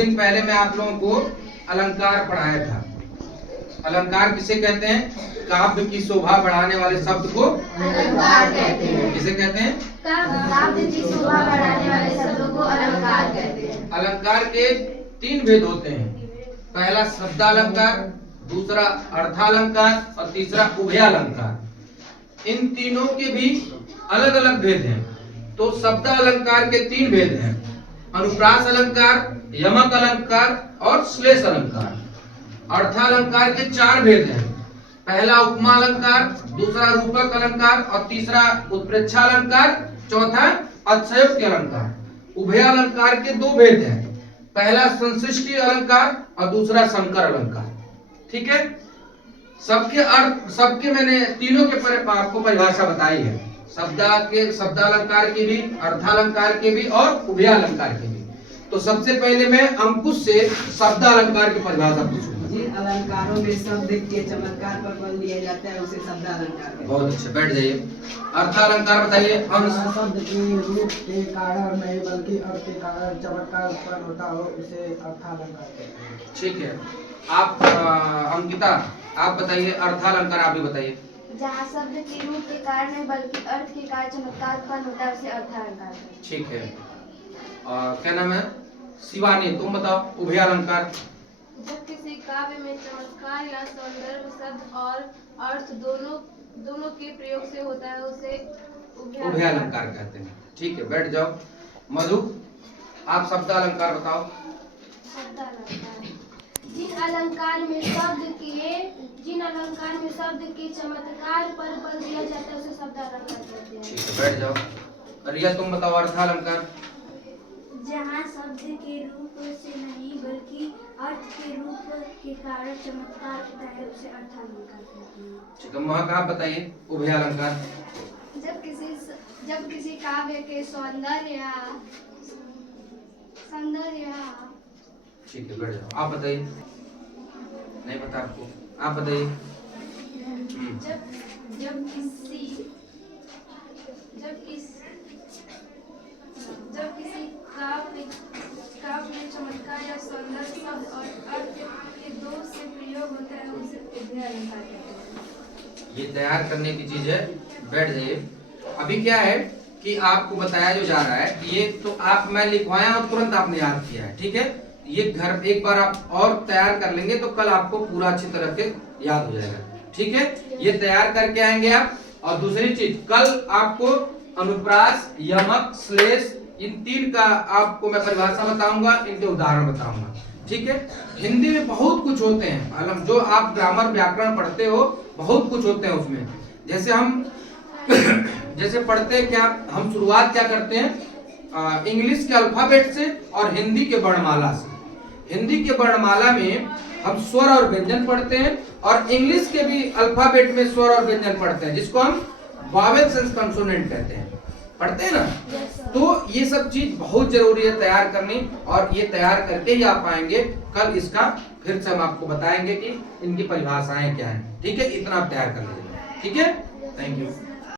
दिन पहले मैं आप लोगों को अलंकार पढ़ाया था। अलंकार किसे कहते हैं? काव्य की शोभा बढ़ाने वाले शब्द को अलंकार कहते हैं। किसे कहते हैं? काव्य की शोभा बढ़ाने वाले शब्दों को अलंकार कहते हैं। अलंकार के 3 भेद होते हैं। पहला शब्दालंकार, दूसरा अर्थालंकार और तीसरा उभयालंकार। इन तीनों के भी अलग अलग भेद हैं। तो शब्दालंकार के 3 भेद हैं, अनुप्रास अलंकार, यमक अलंकार और श्लेष अलंकार। अर्थालंकार के 4 भेद हैं, पहला उपमा अलंकार, दूसरा रूपक अलंकार और तीसरा उत्प्रेक्षा अलंकार, चौथा अतिशयोक्ति अलंकार। उभयालंकार के 2 भेद हैं, पहला संश्लिष्टि अलंकार और दूसरा संकर अलंकार। ठीक है, सबके अर्थ, सबके मैंने तीनों के आपको परिभाषा बताई है, शब्दालंकार की भी, अर्थालंकार के भी और उभयालंकार के भी। तो सबसे पहले मैं अंकुश से शब्दालंकार की परिभाषा पूछूंगा। जिन अलंकारों में शब्द के चमत्कार पर बल दिया जाता है उसे शब्दालंकार कहते हैं। बहुत अच्छा, बैठ जाइए। अर्थालंकार बताइए। शब्द के रूप के कारण नहीं बल्कि अर्थ के कारण चमत्कार उत्पन्न होता हो उसे अर्थालंकार कहते हैं। ठीक है, आप अंकिता आप बताइए अर्थालंकार, आप भी बताइए। जहाँ शब्द के रूप के कारण नहीं बल्कि अर्थ के कारण चमत्कार उत्पन्न होता है उसे अर्थालंकार कहते हैं। ठीक है, क्या नाम है? शिवानी, तुम बताओ उभयालंकार। जब किसी काव्य में चमत्कार या सौंदर्य शब्द और अर्थ दोनों के प्रयोग से होता है उसे उभयालंकार कहते हैं। ठीक है, बैठ जाओ। मधु, आप शब्दालंकार बताओ। शब्दालंकार जिन अलंकार में शब्द के चमत्कार पर बल दिया जाता है उसे शब्दालंकार कहते हैं। ठीक है, बैठ जाओ। रिया, तुम बताओ अर्थालंकार। जहाँ शब्द के रूप से नहीं बल्कि अर्थ के रूप के कारण चमत्कार होता है उसे अर्थालंकार कहते हैं। ठीक है, महक आप बताइए उभयालंकार। जब किसी काव्य के सौंदर्य ठीक है, बैठ जाओ। आप बताइए। नहीं पता आपको, आप बताइए। जब किसी काव्य में चमत्कार या सौंदर्य शब्द और अर्थ के 2 से प्रयोग होता है उसे उभयालंकार कहते हैं। ये तैयार करने की चीज है, बैठ जाइए। अभी क्या है कि आपको बताया जो जा रहा है, ये तो आप मैं लिखवाया और तुरंत आपने याद किया है। ठीक है, ये घर एक बार आप और तैयार कर लेंगे तो कल आपको पूरा अच्छी तरह से याद हो जाएगा। ठीक है, ये तैयार करके आएंगे आप। और दूसरी चीज, कल आपको अनुप्रास, यमक, श्लेष, इन 3 का आपको मैं परिभाषा बताऊंगा, इनके उदाहरण बताऊंगा। ठीक है, हिंदी में बहुत कुछ होते हैं, जो आप ग्रामर व्याकरण पढ़ते हो बहुत कुछ होते हैं उसमें। जैसे हम जैसे पढ़ते हैं क्या, हम शुरुआत क्या करते हैं इंग्लिश के अल्फाबेट से और हिंदी के वर्णमाला से। हिंदी के वर्णमाला में हम स्वर और व्यंजन पढ़ते हैं और इंग्लिश के भी अल्फाबेट में स्वर और व्यंजन पढ़ते हैं, जिसको हम वॉवेल्स एंड कंसोनेंट कहते हैं, पढ़ते हैं ना। तो ये सब चीज बहुत जरूरी है तैयार करनी, और ये तैयार करके ही आप आएंगे। कल इसका फिर से हम आपको बताएंगे कि इनकी परिभाषाएं क्या है। ठीक है, इतना आप तैयार कर लीजिए। ठीक है, थैंक यू।